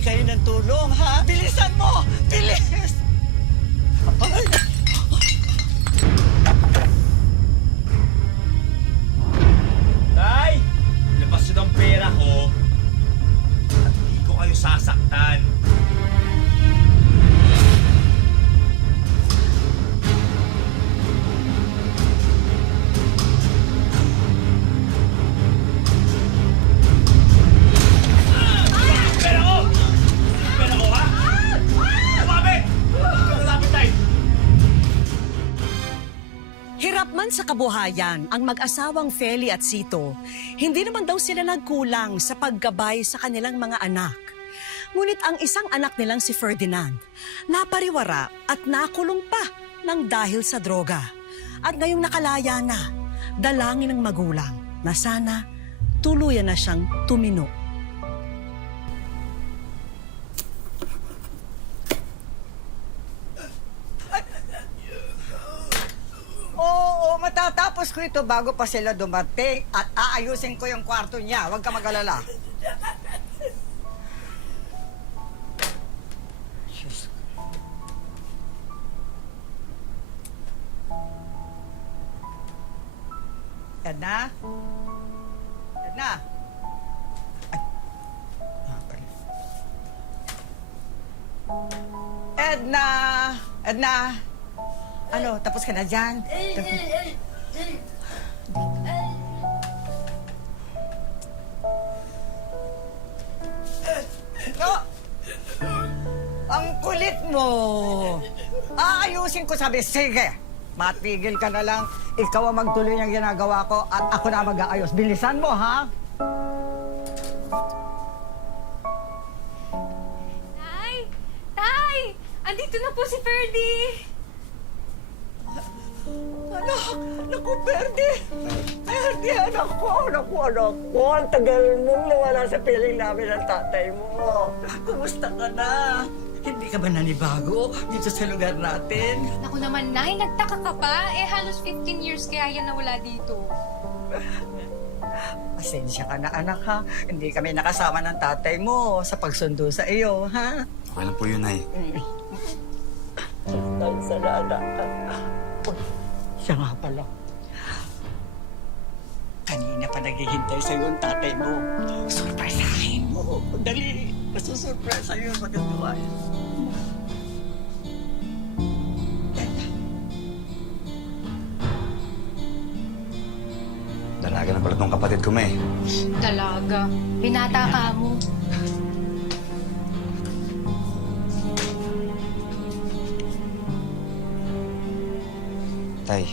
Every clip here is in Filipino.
Humingi kayo ng tulong, ha? Bilisan mo! Bilis! Ay! Tay! Labas yun ang pera ko. At hindi ko kayo sasaktan. Pera ko! Pera ko, ha? Lumapit! Lumapit, tay! Hirap man sa kabuhayan ang mag-asawang Feli at Sito, hindi naman daw sila nagkulang sa paggabay sa kanilang mga anak. Ngunit ang isang anak nilang si Ferdinand, napariwara at nakulong pa ng dahil sa droga. At ngayong nakalaya na, dalangin ng magulang na sana tuluyan na siyang tumino. Oo, matatapos ko ito bago pa sila dumating at aayusin ko yung kwarto niya. Huwag ka mag-alala. Diyos ko. Edna? Edna? Ay. Ah, pala. Edna! Edna! Ano, tapos ka na dyan? No! Ang kulit mo! Aayusin ko sabi, sige! Matigil ka na lang. Ikaw ang magtuloy ng ginagawa ko at ako na mag-aayos. Bilisan mo, ha? Tay! Tay! Andito na po si Ferdy! Anak! Naku, Perdi! Perdi, anak ko! Naku, anak ko! Ang tagal mong nawala sa piling namin ng tatay mo. Kumusta ka na? Hindi ka ba nanibago dito sa lugar natin? Naku naman, Nay, nagtaka ka pa? Eh, halos 15 years kaya yan nawala dito. Pasensya ka na, anak, ha? Hindi kami nakasama ng tatay mo sa pagsundo sa iyo, ha? Okay lang po yun, Nay. Salamat. Uy, siya nga pala. Kanina pa naghihintay sa'yo ang tatay mo. Surpresahin mo. Dali, masusurpresa sa'yo. Matutuwa yan. Dalaga na pala tong kapatid ko, May. Dalaga. Binata ka mo. Tay.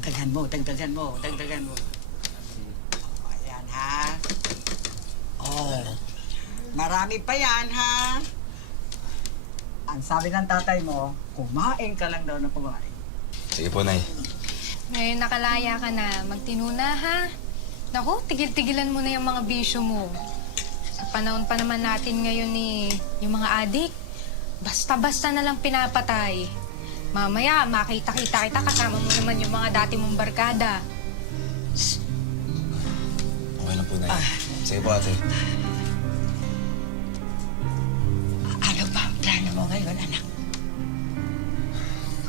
Dagdagan mo, dagdagan mo, dagdagan mo. Ayan, ha? Oh, marami pa yan, ha? Ang sabi ng tatay mo, kumain ka lang daw na kumain. Sige po, Nay. Ngayon nakalaya ka na, magtinuna ha. Naku, tigil-tigilan mo na yung mga bisyo mo. Sa panahon pa naman natin ngayon yung mga adik, basta-basta na lang pinapatay. Mamaya, makita-kita kita, kasama mo naman yung mga dati mong barkada. Okay lang po, Nay. Sige po, ate. Ano ba ang plano mo ngayon, anak?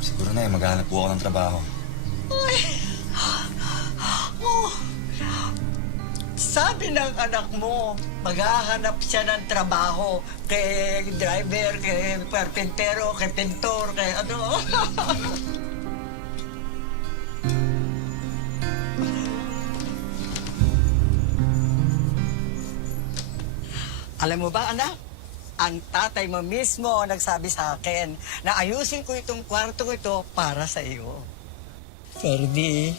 Siguro, Nay, maghahanap po ako ng trabaho. Oh, sabi ng anak mo, maghahanap siya ng trabaho kay driver, kay perpentero, kay pintor, kay ano. Alam mo ba, anak? Ang tatay mo mismo ang nagsabi sa akin na ayusin ko itong kwarto ito para sa iyo. Ferdy,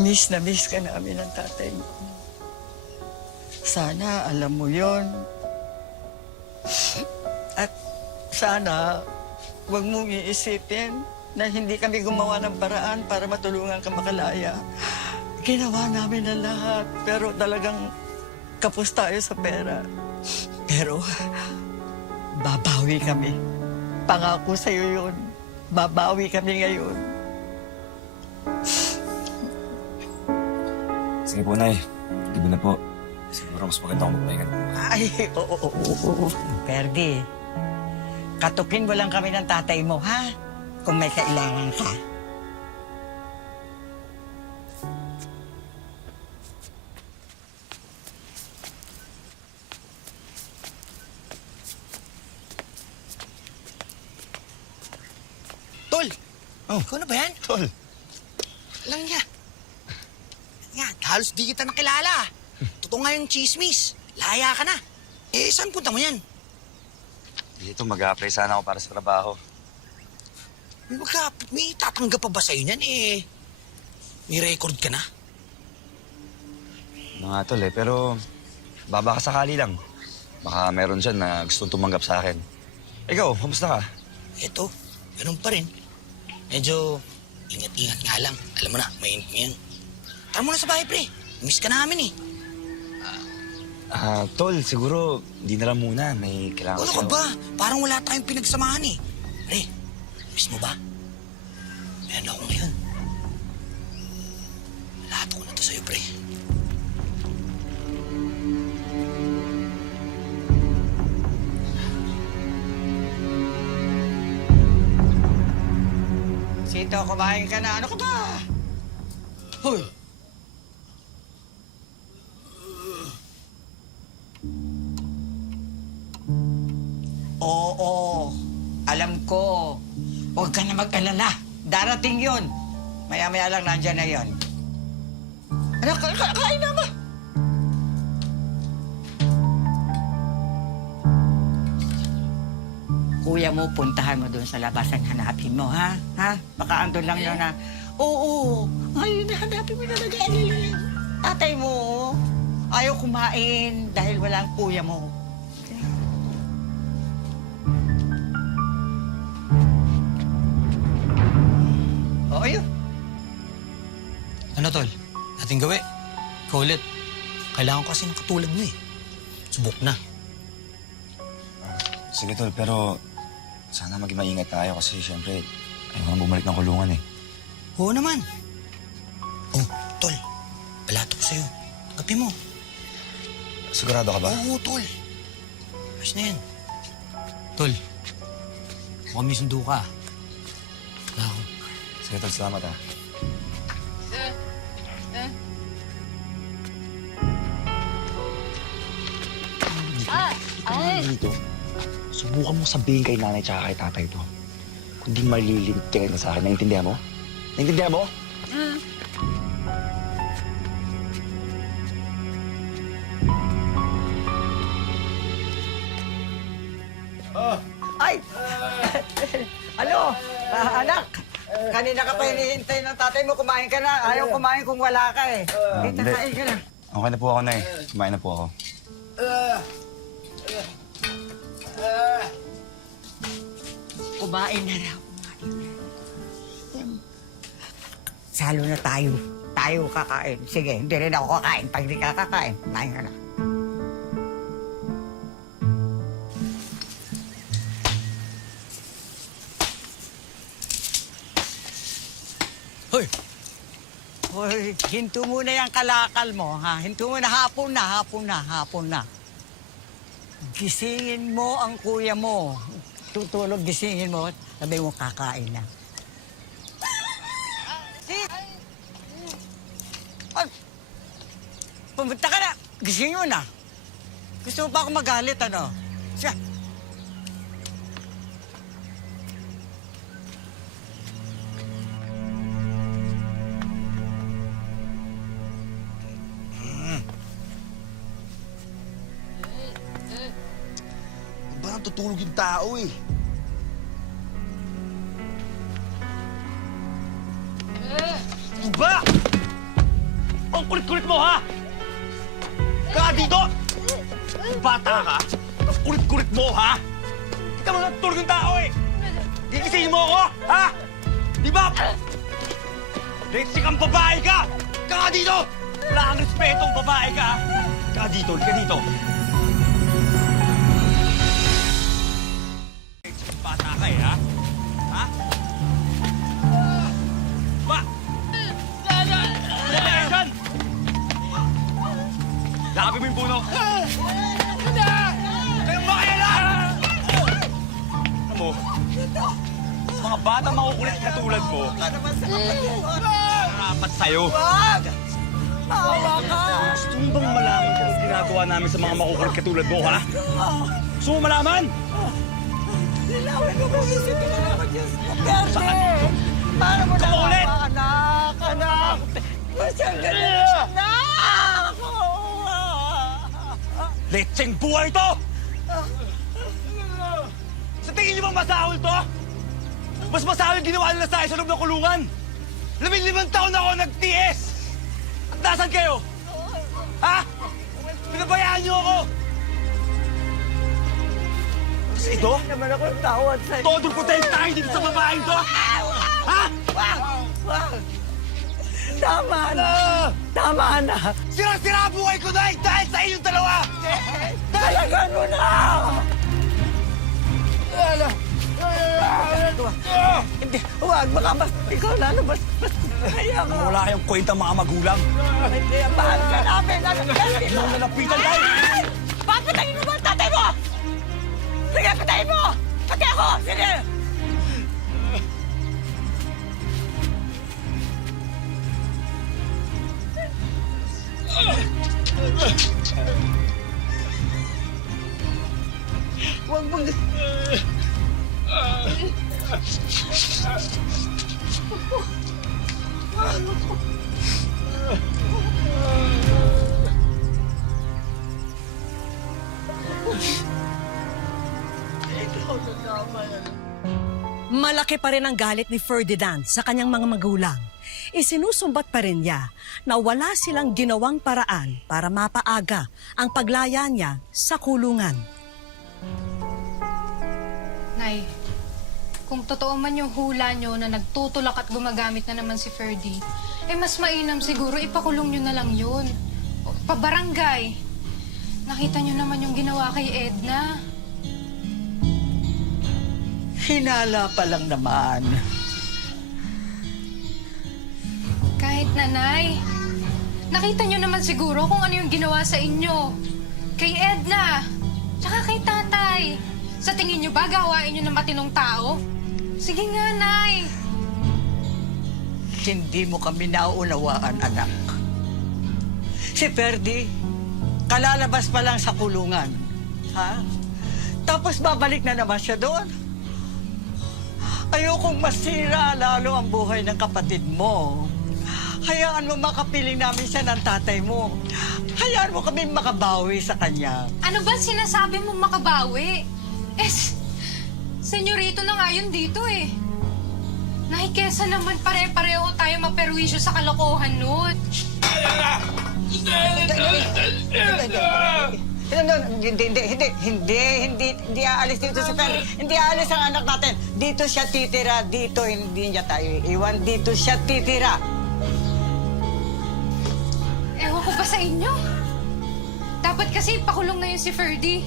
miss na miss ka namin ng tatay mo. Sana alam mo yon. At sana huwag mong iisipin na hindi kami gumawa ng paraan para matulungan ka makalaya. Ginawa namin ang lahat, pero talagang kapos tayo sa pera. Pero, babawi kami. Pangako sa'yo yun. Babawi kami ngayon. Sige po, Nay. Gabi na po. Siguro mas maganda kung magpahinga na po. Ay, oo. Ferdy, katukin mo lang kami ng tatay mo, ha? Kung may kailangan ka. Tol! Oh. Ikaw na ba yan? Tol! Lang niya. Nga, halos di kita nakilala. Totoo nga yung chismis. Laya ka na. Eh, saan punta mo yan? Dito, mag-a-apply sana ako para sa trabaho. May tatanggap pa ba sa'yo niyan? Eh, may record ka na. Mga tol pero baba ka sakali lang. Baka meron dyan na gustong tumanggap sa akin. Ikaw, kamusta ka? Eto, ganun pa rin. Medyo ingat-ingat nga lang. Alam mo na, mainit ngayon. Tara muna sa bahay, pre. Miss ka namin eh. Tol, siguro di na lang muna. May kailangan Ano ka ba? Parang wala tayong pinagsamahan eh. Pre, miss mo ba? Meron ako ngayon. Lahat ko na to sa'yo, pre. Sito, kumain ka na. Ano ka ba? Hoy! Oo, alam ko. Huwag ka na mag-alala. Darating yun. Maya-maya lang nandyan na yun. Ano, kain na ba? Kuya mo, puntahan mo doon sa labasan, hanapin mo, ha? Ha? Baka andun lang yun na, oo, ngayon na hanapin mo na nag-aalala yung tatay mo. Ayaw kumain dahil wala ang kuya mo. Oo, yun. Ano, tol? Ating gawi. Ikaw ulit. Kailangan ko kasi ng katulad mo eh. Subok na. Sige, tol, pero sana maging maingat tayo kasi siyempre ayaw nang bumalik ng kulungan eh. Oo naman. Oh, tol. Balato ko sa'yo. Tanggapin mo. Sigurado ka ba? Oo, tol. Ayos na yan. Tol, mukhang may sundo ka. Wala ako. Sige, tol, salamat ah. Dito, subukan mo sabihin kay nanay tsaka kay tatay to. Kung di malilintikan ka sa akin, naiintindihan mo? Naiintindihan mo? Ay! Ano? Anak, kanina ka pa hinihintay ng tatay mo. Kumain ka na. Ayaw kumain kung wala ka eh. Dito, hindi. kain ka na. Okay na po ako, Nay. Kumain na po ako. Kumain na raw. Salo na tayo. Tayo kakain. Sige, hindi rin ako kakain. Pag hindi ka kakain, kumain ka na. Hoy! Hoy, hinto muna yung kalakal mo, ha? Hinto muna, hapon na. Gisingin mo ang kuya mo. Tutulog, gisingin mo, sabi mo kakain na. Ay, pumunta ka na. Gisingin mo na. Gusto mo pa ako magalit, ano? Siya. Ba, tutulog yung tao eh. Ba? Ang kulit-kulit mo, ha? Ka dito! Bata ka? Ang kulit-kulit mo, ha? Kita mo natutulog yung tao, eh! Gigisingin mo ako, ha? Di ba? Late kang babae ka! Ka dito! Wala kang respetong babae ka, ha? Ka dito, ka dito. mo, mga bata makukulit katulad mo, karapat sa'yo. Wag! Awa ka! Gusto mo bang malaman kung anong ginagawa namin sa mga makukulit katulad mo, ha? Gusto mo malaman? Linawin ko kung isipin na ako, Diyos ko. Perde! Paano mo Ikaw ulit! nalawa, anak? Anak! Masyang ganun, anak! Letseng buhay to! Sa tingin niyo bang masahol to? Mas masahol yung ginawa nila sa akin sa loob ng kulungan. 15 taon ako nag-TS! At nasan kayo? Ha? Pinabayaan niyo ako! Kasi ito? Hindi naman ako tawad sa'yo. Todo potensyal tayo dito sa babaeng to! Ha? Wag! Wag! Tama na! Tama na! Sira-sira ang buhay ko dahil sa inyong dalawa! Talagan mo na! Hindi, huwag, baka mas ikaw lalo mas kaya mo. Wala kayong kwenta mga magulang. Kaya mahal ka namin, anak ka Hindi mo nalapitan dahil... Papatayin mo ba ang tatay mo? Sige, patayin mo! Pati ako! Sige! Huwag mong... Malaki pa rin ang galit ni Ferdinand sa kanyang mga magulang. Isinusumbat pa rin niya na wala silang ginawang paraan para mapaaga ang paglaya niya sa kulungan. Nay, kung totoo man yung hula nyo na nagtutulak at gumagamit na naman si Ferdy, eh mas mainam siguro ipakulong nyo na lang yun. O, pabarangay. Nakita nyo naman yung ginawa kay Edna. Hinala pa lang naman. Kahit nanay, nakita nyo naman siguro kung ano yung ginawa sa inyo. Kay Edna, tsaka kay tatay. Sa tingin nyo ba gawain nyo ng matinong tao? Sige nga, nay. Hindi mo kami nauunawaan, anak. Si Ferdy, kalalabas pa lang sa kulungan. Ha? Tapos babalik na naman siya doon. Ayokong masira lalo ang buhay ng kapatid mo. Hayaan mo makapiling namin siya ng tatay mo. Hayaan mo kami makabawi sa kanya. Ano ba sinasabi mo makabawi? Senyorito na nga yun dito eh. Nakikesa naman pare-pareho tayo maperwisyo sa kalokohan nun. Hindi aalis dito si Ferdy. Hindi aalis ang anak natin. Dito siya titira. Dito hindi niya tayo iiwan. Dito siya titira. Ewan ko ba sa inyo? Dapat kasi pakulong na yun si Ferdy.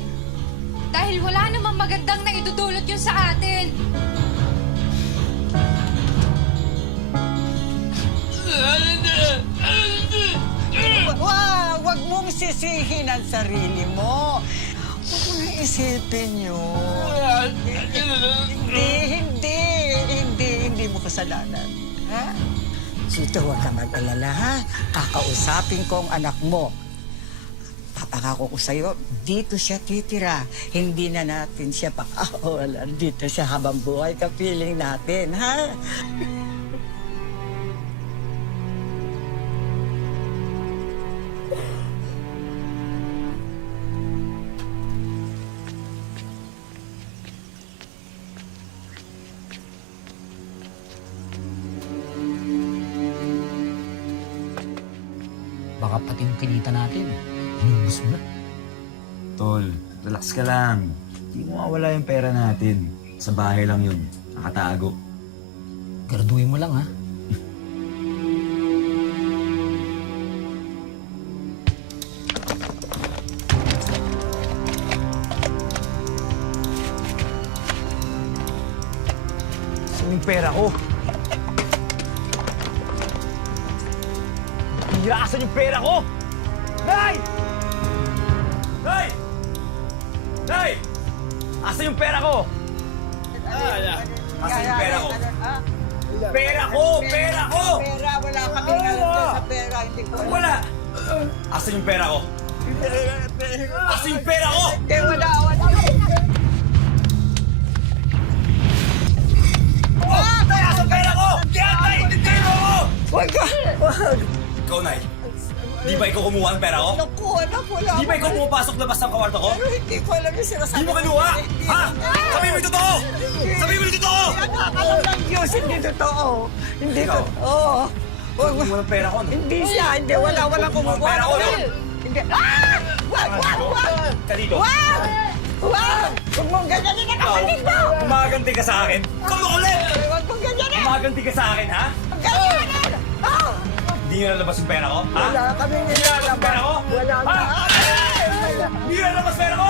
Dahil wala namang magandang na idudulot yun sa atin. Wag mong sisihin ang sarili mo. Huwag mo nang isipin yun. Hindi mo kasalanan. Ha? Sito, huwag ka mag-alala, ha? Kakausapin ko ang anak mo. Papangako ko sa'yo, dito siya titira. Hindi na natin siya pakawalan. Dito siya habang buhay, kapiling natin, ha? Baka pati yung kinita natin, inubos mo na. Tol, relax ka lang. Hindi mo mawala yung pera natin. Sa bahay lang yun. Nakatago. Graduhin mo lang, ha? Saan yung pera ko? Asan yung pera ko? Nay! Nay! Nay! Asan yung pera ko? Pera ko! Pera ko! Pera, wala kaming alam dyan sa pera. Hindi ko alam. Wala! Asan yung pera ko? Asan yung pera ko? Hindi, wala. Oh! Tay, asan yung pera ko? Kaya tay, intindihin mo ako! Wag ka! Wag! Ikaw, Nay. Di ba ikaw kumuha ng pera ko? Naku, anak, wala. Di ba ikaw pumapasok-labas ng kawarto ko? Pero hindi ko alam yung sinasabi. Di mo kinuha? Ha? Sabihin mo yung totoo! Sabihin mo yung totoo! Alam ng Diyos, hindi totoo. Hindi Ikaw? totoo. Wag, Kumuha ng pera ko, no? hindi siya, hindi, wala kumukuha. Pera ko, no? Hindi. Ah! Wag! Ka dito. Wag! Wag! Huwag mong ganyanin ang kapatid mo! Umaganti ka sa akin? Ikaw ulit! Huwag mong ganyanin! Umaganti ka sa akin, ha? Ganyanin! Ah! Hindi nyo nalabas yung pera ko? Ha? Wala kami Hindi nyo nalabas yung pera ko? Wala Ha? na. Hindi nyo nalabas pera ko?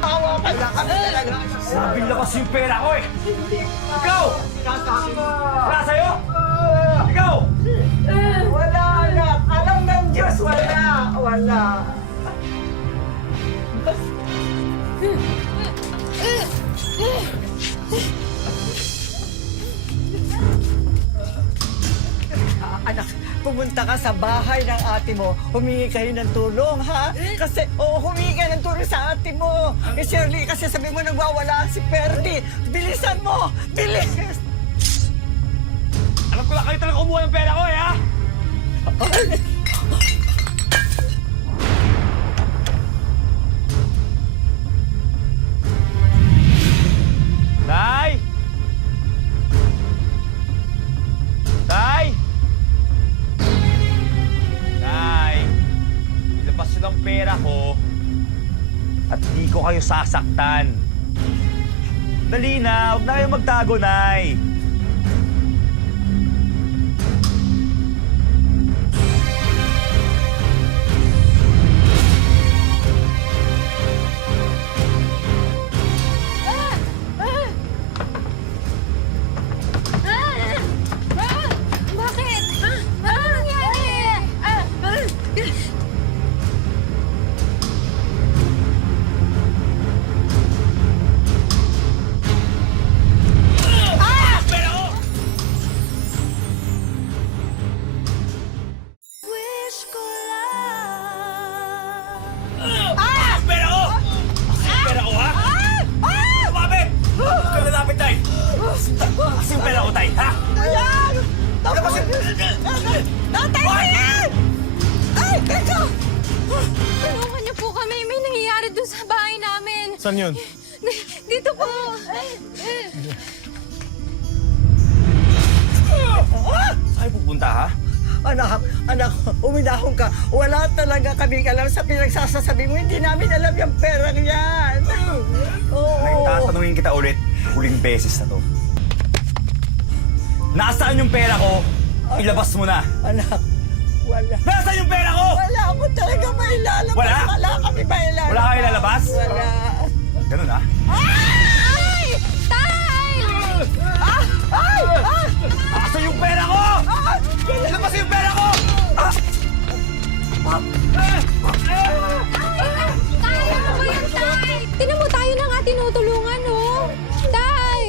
Awa ka na kami talaga. Sabing labas yung pera ko eh! Ikaw! Wala sa'yo? Ikaw! Wala na. Alam ng Diyos, wala. Wala. Anak, pumunta ka sa bahay ng ate mo, humingi kayo ng tulong, ha? Kasi, humingi ka ng tulong sa ate mo. Eh, Shirley, kasi sabi mo nagwawala si Perdi. Bilisan mo! Bilis! Alam ko lang kayo talaga kumuha ng pera ko eh, ha? Tay! Tay! Tay! Ilabas nyo ng pera ko at di ko kayo sasaktan. Dali na, huwag na kayo magtago, Nay. Bakit? Ano nangyari? Pera ko! Pera ko! Pera ko, ha? Lumapit! Huwag ka lalapit, Tay! Kasi yung pera ko, Tay, ha? Ayan! Labas yung... Tatay mo yan! Ay, teka! Tulungan niyo po kami. May nangyayari doon sa bahay namin. Saan yun? Dito po. Saan pupunta, ha? Anak, uminahon ka. Wala talaga kaming alam sa pinagsasasabi mo. Hindi namin alam yung perang yan. Oo. Tatanungin kita ulit, huling beses na to. Nasaan yung pera ko? Ilabas mo na. Anak, wala. Nasaan yung pera ko? Wala ako talaga mailalabas. Wala? Wala kami mailalabas. Wala kayo ilalabas? Wala. Ganun, ha? Ay! Tay! Nasaan yung pera ko? Ilabas yung pera ko! Tay, ano ba yan, Tay? Tinan mo, tayo na nga tinutulungan, oh. Tay!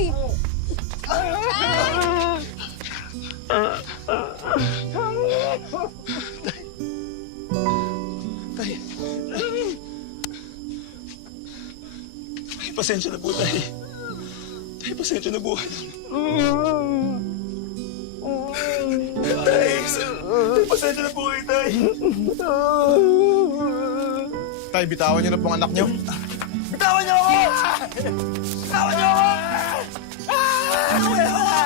Tay, pasensya na po, Tay. Tay, pasensya na po. Tay, pasensya na po kayo, Tay. Tay, bitawan niyo na pong anak niyo. Bitawan niyo ako! Bitawan niyo ako! Bitawan niyo ako!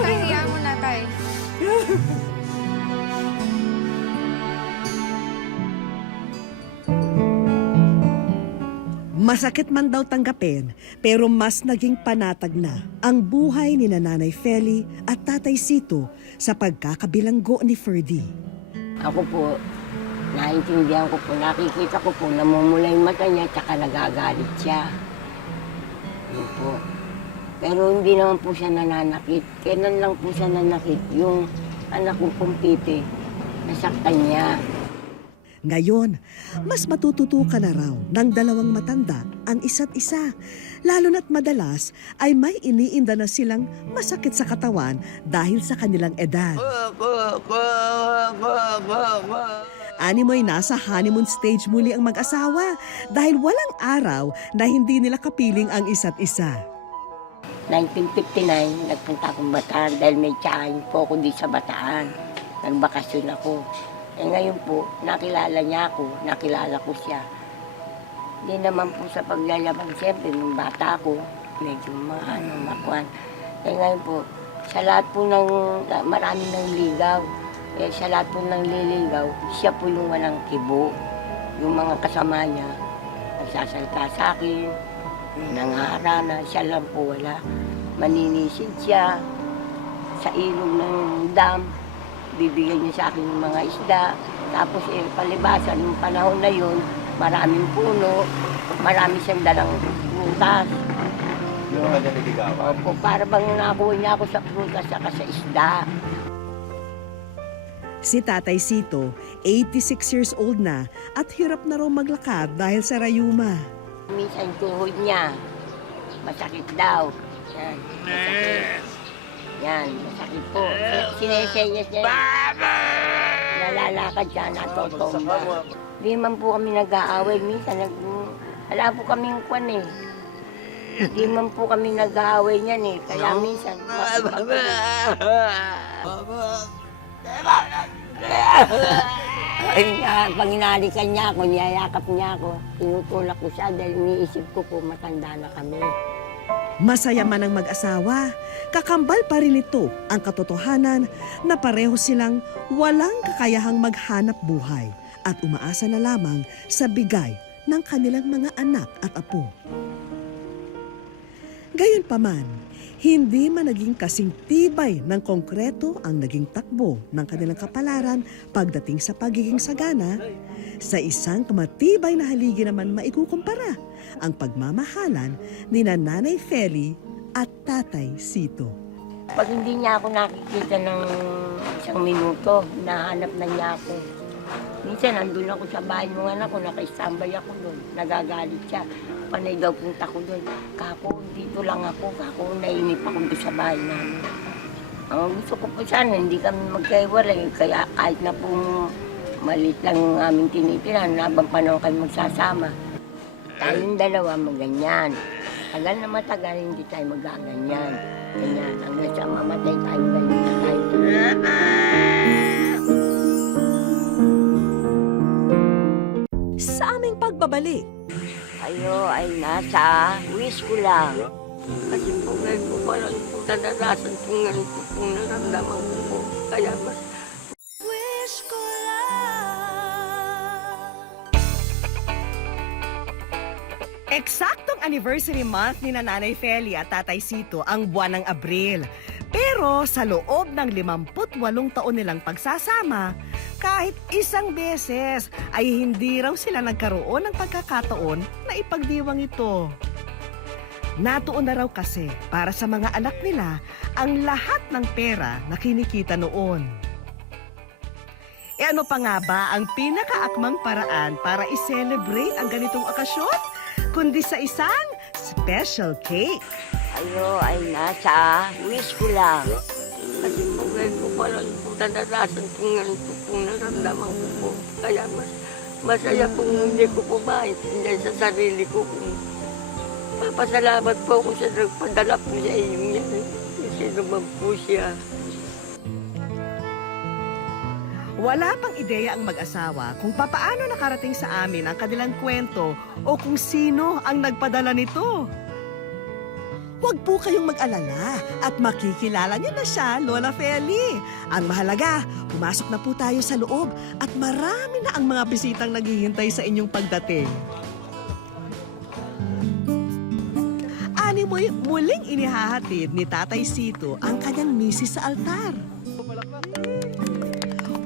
Tay, hayaan mo na, Tay. Masakit man daw tanggapin, pero mas naging panatag na ang buhay ni Nanay Feli at Tatay Sito sa pagkakabilanggo ni Ferdy. Ako po, naiintindihan ko po, nakikita ko po, namumula yung mata niya, tsaka nagagalit siya. Yun po. Pero hindi naman po siya nananakit. Kailan lang po siya nanakit, yung anak ko pong pipi. nasaktan niya. Ngayon, mas matututukan na raw ng dalawang matanda ang isa't isa. Lalo na't madalas ay may iniinda na silang masakit sa katawan dahil sa kanilang edad. Animoy nasa honeymoon stage muli ang mag-asawa dahil walang araw na hindi nila kapiling ang isa't isa. 1959, nagpunta akong Bataan dahil may tiyahin po ako di sa Bataan. Nagbakasyon ako. Ngayon po, nakilala niya ako, nakilala ko siya. Hindi naman po sa pagyayabang, siyempre, nung bata ako, medyo makuhan. Ngayon po, sa lahat po ng, marami ng ligaw. Sa lahat po ng liligaw, siya po yung walang kibo. Yung mga kasama niya, nagsasalita sa akin, nangaharana, siya lang po wala. Maninisid siya sa ilog ng dam. Bibigyan niya sa akin ng mga isda. Tapos palibasan, yung panahon na yun, maraming puno, marami siyang dalang prutas. Yung mga naliligawan. Opo, para bang nakuha niya ako sa prutas at sa isda. Si Tatay Sito, 86 years old na at hirap na raw maglakad dahil sa rayuma. Minsan tuhod niya, masakit daw. Yan, masakit. Yan, masakit po. Sinesenyas niya. Nalalakad siya, natotomba. Di man po kami nag-aaway. Minsan, wala po kaming kwan eh. Di man po kami nag-aaway niyan eh. Kaya minsan, pag inalikan niya ako, niyayakap niya ako, tinutulak ko siya dahil iniisip ko po matanda na kami. Masaya man ang mag-asawa, kakambal pa rin ito ang katotohanan na pareho silang walang kakayahang maghanap buhay at umaasa na lamang sa bigay ng kanilang mga anak at apo. Gayunpaman, hindi man naging kasing tibay ng konkreto ang naging takbo ng kanilang kapalaran pagdating sa pagiging sagana, sa isang matibay na haligi naman maikukumpara ang pagmamahalan ni Nanay Feli at Tatay Sito. Pag hindi niya ako nakikita ng isang minuto, nahanap na niya ako. Minsan nandun ako sa bahay ng anak ko, naka-standby ako doon, nagagalit siya. Panay daw punta ko doon. Kako, dito lang ako, kako, nainip ako doon sa bahay namin. Ang gusto ko po sana, hindi kami magkaiwalay, kaya kahit na pong malit lang ang aming tinitiran, habang panahon kami magsasama. Tayong dalawa maganyan. Tagal na matagal, hindi tayo magaganyan. Ganyan, hanggang sa mamatay tayo, ganyan na tayo. Sa aming pagbabalik, Ayo ay nasa wish ko lang. Kasi po ngayon po parang nadarasan po ngayon po pong naramdaman ko po. Kaya mas eksaktong anniversary month ni Nanay Feli at Tatay Sito ang buwan ng Abril. Pero sa loob ng 58 taon nilang pagsasama, kahit isang beses ay hindi raw sila nagkaroon ng pagkakataon na ipagdiwang ito. Natuon na raw kasi para sa mga anak nila ang lahat ng pera na kinikita noon. E ano pa nga ba ang pinakaakmang paraan para i-celebrate ang ganitong okasyon? Kundi sa isang special cake. ayo ay nasa wish ko lang. Kasi po ngayon po parang nadarasan po ngayon po pong naramdaman ko po. Kaya mas masaya po hindi ko po maintindihan sa sarili ko. Papasalamat po ako sa nagpadala po sa inyong yan. Kasi naman po siya. Wala pang ideya ang mag-asawa kung papaano nakarating sa amin ang kanilang kwento o kung sino ang nagpadala nito. Huwag po kayong mag-alala at makikilala niyo na siya, Lola Feli. Ang mahalaga, pumasok na po tayo sa loob at marami na ang mga bisitang naghihintay sa inyong pagdating. Animoy muling inihahatid ni Tatay Sito ang kanyang misis sa altar.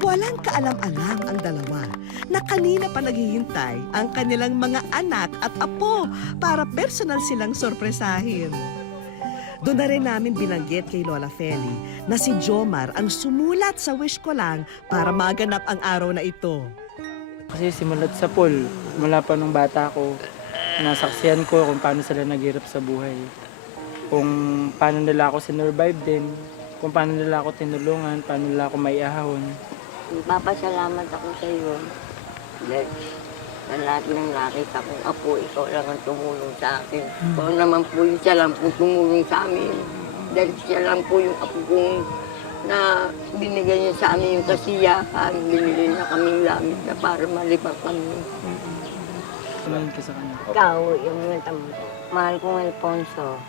Walang kaalam-alam ang dalawa na kanina pa naghihintay ang kanilang mga anak at apo para personal silang sorpresahin. Doon na rin namin binanggit kay Lola Feli na si Jomar ang sumulat sa wish ko lang para maganap ang araw na ito. Kasi simulat sa pool, mula pa nung bata ko, nasaksihan ko kung paano sila naghirap sa buhay. Kung paano nila ako sinurvive din, kung paano nila ako tinulungan, paano nila ako maiahon. Papasalamat ako sa iyo. Dahil sa lahat ng nakita kong apo, ikaw lang ang tumulong sa akin. Ikaw naman po yung siya lang po tumulong sa amin. Dahil siya lang po yung apo kong na binigay niya sa amin yung kasiyahan. Binili na kaming lamit na para malibang kami. Tumingin ka sa kanya. Ikaw, yung mahal kong Alfonso,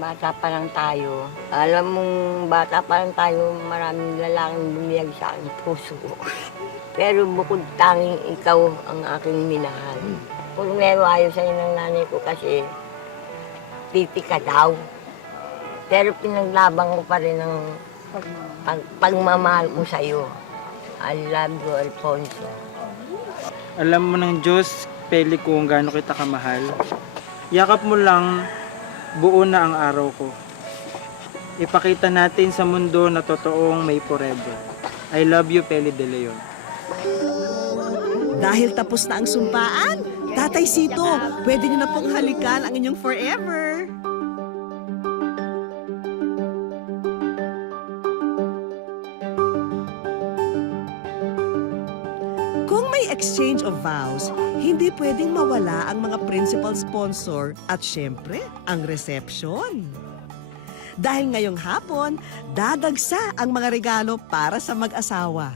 bata pa lang tayo. Alam mong bata pa lang tayo, maraming lalaking bumiyag sa aking puso. Pero bukod tanging ikaw ang aking minahal. Kung meron ayaw sa'yo ng nanay ko kasi pipi ka daw. Pero pinaglaban ko pa rin ang pagmamahal ko sa'yo. I love you, Alfonso. Alam mo ng Diyos, Feli, kung gaano kita kamahal. Yakap mo lang, buo na ang araw ko. Ipakita natin sa mundo na totoong may forever. I love you, Feli De Leon. Dahil tapos na ang sumpaan, Tatay Sito, pwede niyo na pong halikan ang inyong forever. Kung may exchange of vows, hindi pwedeng mawala ang mga principal sponsor at syempre, ang reception. Dahil ngayong hapon, dadagsa ang mga regalo para sa mag-asawa.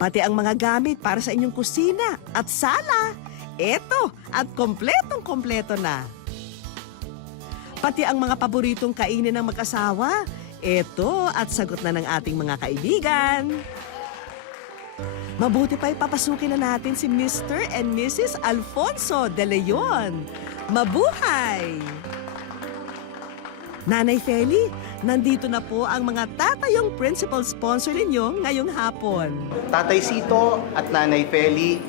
Pati ang mga gamit para sa inyong kusina at sala. Eto, at kompletong-kompleto na. Pati ang mga paboritong kainin ng mag-asawa. Eto, at sagot na ng ating mga kaibigan. Mabuti pa'y papasukin na natin si Mr. and Mrs. Alfonso De Leon. Mabuhay! Nanay Feli, nandito na po ang mga tatayong principal sponsor ninyo ngayong hapon. Tatay Sito at Nanay Feli,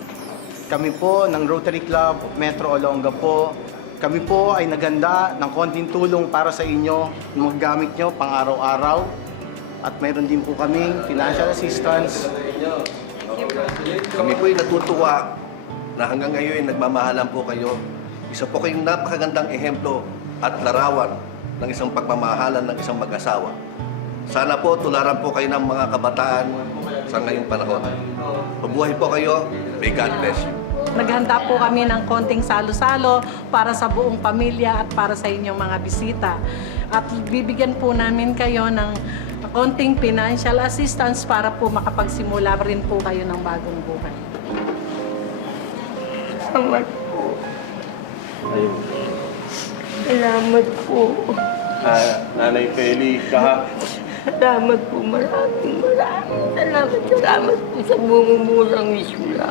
kami po ng Rotary Club of Metro Olonga po. Kami po ay naganda ng konting tulong para sa inyo, ng mga gamit nyo pang araw-araw. At mayroon din po kaming financial assistance. Kami po'y natutuwa na hanggang ngayon nagmamahalan po kayo. Isa po kayong napakagandang ehemplo at larawan ng isang pagmamahalan ng isang mag-asawa. Sana po tularan po kayo ng mga kabataan sa ngayong panahon. Mabuhay po kayo. May God bless you. Naghanda po kami ng konting salo-salo para sa buong pamilya at para sa inyong mga bisita. At bibigyan po namin kayo ng konting financial assistance para po makapagsimula rin po kayo ng bagong buhay. Salamat po. Salamat po. Nanay Feli, Salamat po. Maraming salamat po sa bumumurang wisula.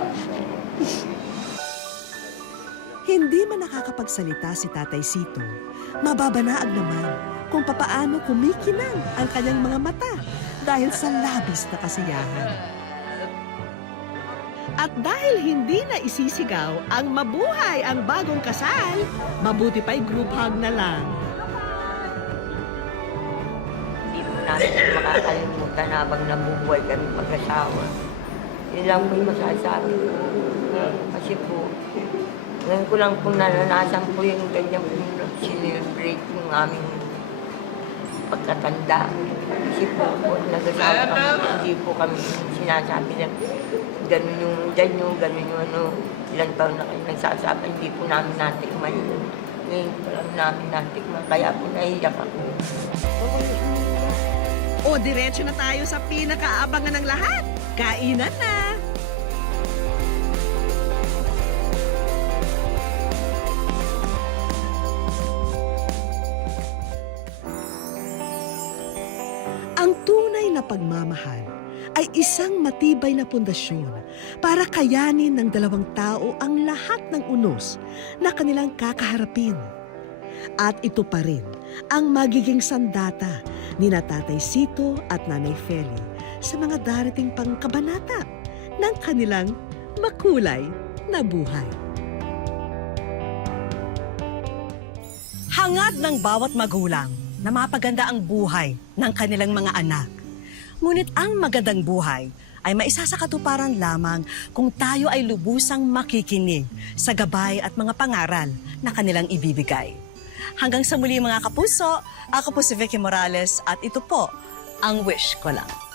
Hindi man nakakapagsalita si Tatay Sito, mababanaag naman kung papaano kumikinang ang kanyang mga mata dahil sa labis na kasiyahan. At dahil hindi na isisigaw ang mabuhay ang bagong kasal, mabuti pa'y group hug na lang. Hindi po namin makakalimutan habang nabubuhay kami mag-asawa. Yun lang po yung masasabi ko. Kasi po, ngayon ko lang po naranasan po yung ganyan po sinelebrate yung aming pagkatanda. Kasi po, nag-asawa kami, hindi po kami sinasabi na ganun yung ganyan, ganun yung ano, ilang taon na kayo nagsasabi, hindi po namin natikman yun. Ngayon po lang namin natikman, kaya po naiyak ako. O diretso na tayo sa pinakaabangan ng lahat. Kainan na! Ang tunay na pagmamahal ay isang matibay na pundasyon para kayanin ng dalawang tao ang lahat ng unos na kanilang kakaharapin. At ito pa rin ang magiging sandata ni Tatay Sito at Nanay Feli sa mga darating pang kabanata ng kanilang makulay na buhay. Hangad ng bawat magulang na mapaganda ang buhay ng kanilang mga anak. Ngunit ang magandang buhay ay maisasakatuparan lamang kung tayo ay lubusang makikinig sa gabay at mga pangaral na kanilang ibibigay. Hanggang sa muli mga kapuso, ako po si Vicky Morales at ito po ang Wish Ko Lang.